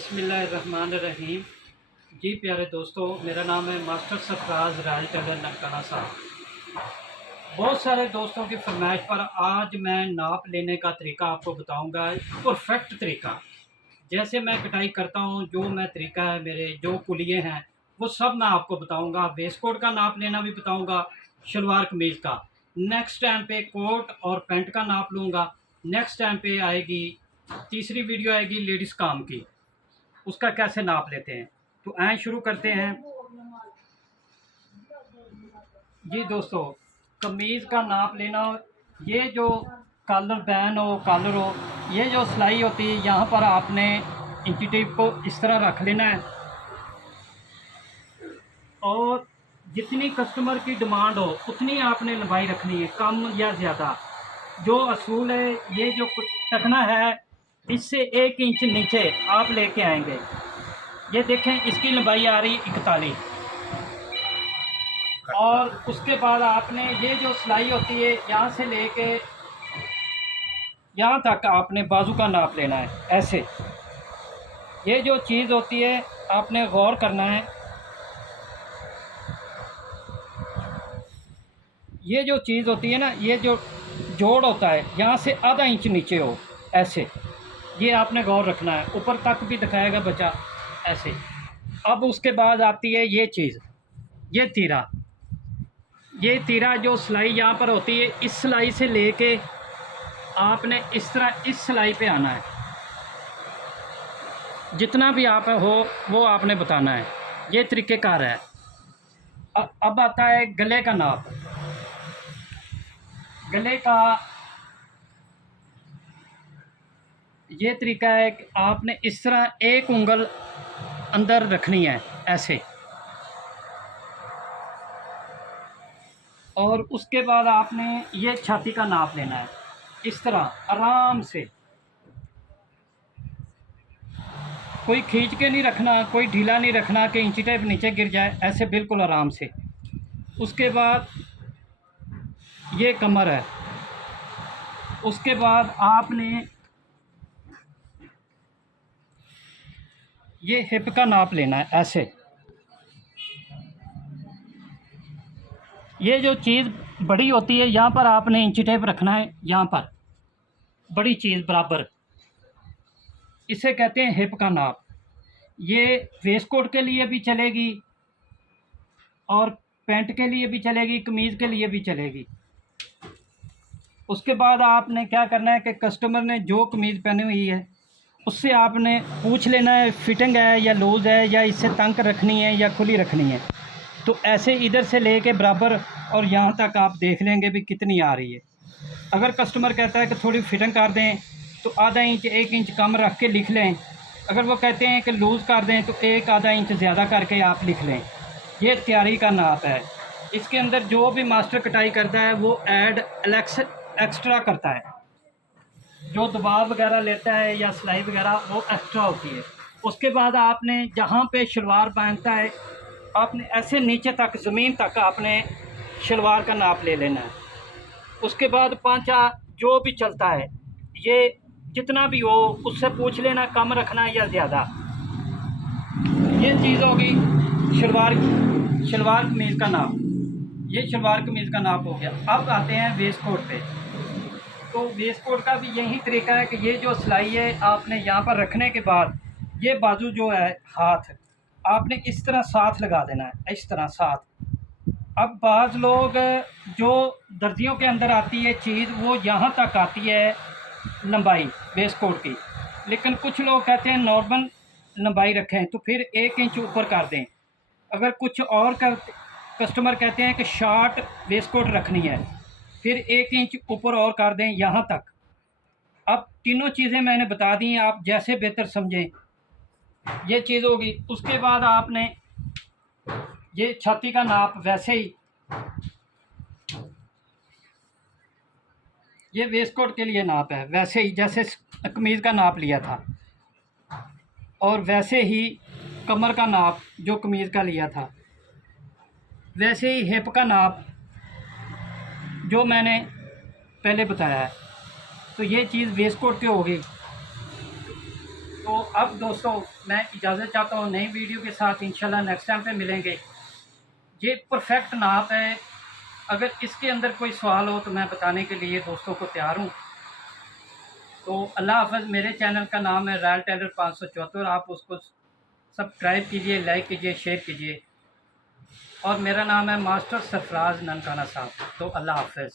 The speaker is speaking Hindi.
बिस्मिल्लाहिर्रहमानिर्रहीम। जी प्यारे दोस्तों, मेरा नाम है मास्टर सरफराज राज टेलर ननकाना साहब। बहुत सारे दोस्तों की फरमाइश पर आज मैं नाप लेने का तरीका आपको बताऊंगा, परफेक्ट तरीका। जैसे मैं कटाई करता हूं, जो मैं तरीका है, मेरे जो कुलिये हैं वो सब मैं आपको बताऊंगा। वेस्ट कोट का नाप लेना भी बताऊंगा, शलवार कमीज़ का। नेक्स्ट टाइम पे कोट और पैंट का नाप लूँगा। नेक्स्ट टाइम पे आएगी, तीसरी वीडियो आएगी लेडीज़ काम की, उसका कैसे नाप लेते हैं। तो आए शुरू करते हैं। जी दोस्तों, कमीज़ का नाप लेना, ये जो कॉलर बैन हो, कॉलर हो, ये जो सिलाई होती है, यहाँ पर आपने इंची टेप को इस तरह रख लेना है और जितनी कस्टमर की डिमांड हो उतनी आपने लंबाई रखनी है, कम या ज़्यादा। जो असूल है, ये जो टखना है इससे 1 इंच नीचे आप लेके आएंगे। ये देखें, इसकी लंबाई आ रही 41। और उसके बाद आपने ये जो सिलाई होती है, यहाँ से लेके यहाँ तक आपने बाजू का नाप लेना है। ऐसे ये जो चीज़ होती है आपने गौर करना है। ये जो चीज़ होती है ना, ये जो जोड़ होता है, यहाँ से आधा इंच नीचे हो, ऐसे। ये आपने गौर रखना है। ऊपर तक भी दिखाएगा बच्चा, ऐसे। अब उसके बाद आती है ये चीज़, ये तीरा। ये तीरा जो सिलाई यहाँ पर होती है, इस सिलाई से लेके आपने इस तरह इस सिलाई पे आना है। जितना भी आप हो वो आपने बताना है। ये तरीक़ेकार है। अब आता है गले का नाप। गले का ये तरीका है कि आपने इस तरह एक उंगल अंदर रखनी है, ऐसे। और उसके बाद आपने ये छाती का नाप लेना है, इस तरह आराम से। कोई खींच के नहीं रखना, कोई ढीला नहीं रखना कि इंची टेप नीचे गिर जाए, ऐसे बिल्कुल आराम से। उसके बाद ये कमर है। उसके बाद आपने ये हिप का नाप लेना है, ऐसे। ये जो चीज़ बड़ी होती है, यहाँ पर आपने इंची टेप रखना है, यहाँ पर बड़ी चीज़ बराबर, इसे कहते हैं हिप का नाप। ये वेस्ट कोट के लिए भी चलेगी और पैंट के लिए भी चलेगी, कमीज़ के लिए भी चलेगी। उसके बाद आपने क्या करना है कि कस्टमर ने जो कमीज़ पहनी हुई है उससे आपने पूछ लेना है फिटिंग है या लूज़ है, या इससे तंग रखनी है या खुली रखनी है। तो ऐसे इधर से लेके बराबर और यहाँ तक आप देख लेंगे भी कितनी आ रही है। अगर कस्टमर कहता है कि थोड़ी फिटिंग कर दें तो आधा इंच 1 इंच कम रख के लिख लें। अगर वो कहते हैं कि लूज़ कर दें तो 1 आधा इंच ज़्यादा करके आप लिख लें। ये तैयारी का नाप है। इसके अंदर जो भी मास्टर कटाई करता है वो ऐड एक्स्ट्रा करता है। जो दबाव वगैरह लेता है या सिलाई वगैरह वो एक्स्ट्रा होती है। उसके बाद आपने जहाँ पे शलवार बांधता है, आपने ऐसे नीचे तक ज़मीन तक आपने शलवार का नाप ले लेना है। उसके बाद पांचा जो भी चलता है, ये जितना भी हो उससे पूछ लेना, कम रखना या ज़्यादा। ये चीज़ होगी शलवार कमीज़ का नाप। ये शलवार कमीज़ का नाप हो गया। अब आते हैं वेस्ट कोट पे। तो वेस्ट कोट का भी यही तरीका है कि ये जो सिलाई है आपने यहाँ पर रखने के बाद ये बाजू जो है, हाथ आपने इस तरह साथ लगा देना है, इस तरह साथ। अब बाज़ लोग, जो दर्जियों के अंदर आती है चीज़, वो यहाँ तक आती है लंबाई वेस्ट कोट की, लेकिन कुछ लोग कहते हैं नॉर्मल लंबाई रखें, तो फिर 1 इंच ऊपर कर दें। अगर कुछ और कस्टमर कहते हैं कि शॉर्ट वेस्ट कोट रखनी है, फिर 1 इंच ऊपर और कर दें यहाँ तक। अब तीनों चीज़ें मैंने बता दी, आप जैसे बेहतर समझें। ये चीज़ होगी। उसके बाद आपने ये छाती का नाप वैसे ही, ये वेस्ट कोट के लिए नाप है वैसे ही जैसे कमीज़ का नाप लिया था, और वैसे ही कमर का नाप जो कमीज़ का लिया था, वैसे ही हिप का नाप जो मैंने पहले बताया है। तो ये चीज़ वेस्ट कोट की होगी। तो अब दोस्तों मैं इजाज़त चाहता हूँ नई वीडियो के साथ। इंशाल्लाह नेक्स्ट टाइम पे मिलेंगे। ये परफेक्ट नाप है। अगर इसके अंदर कोई सवाल हो तो मैं बताने के लिए दोस्तों को तैयार हूँ। तो अल्लाह हाफ़िज़। मेरे चैनल का नाम है रॉयल टेलर 574। आप उसको सब्सक्राइब कीजिए, लाइक कीजिए, शेयर कीजिए। और मेरा नाम है मास्टर सरफराज ननकाना साहब। तो अल्लाह हाफ़िज़।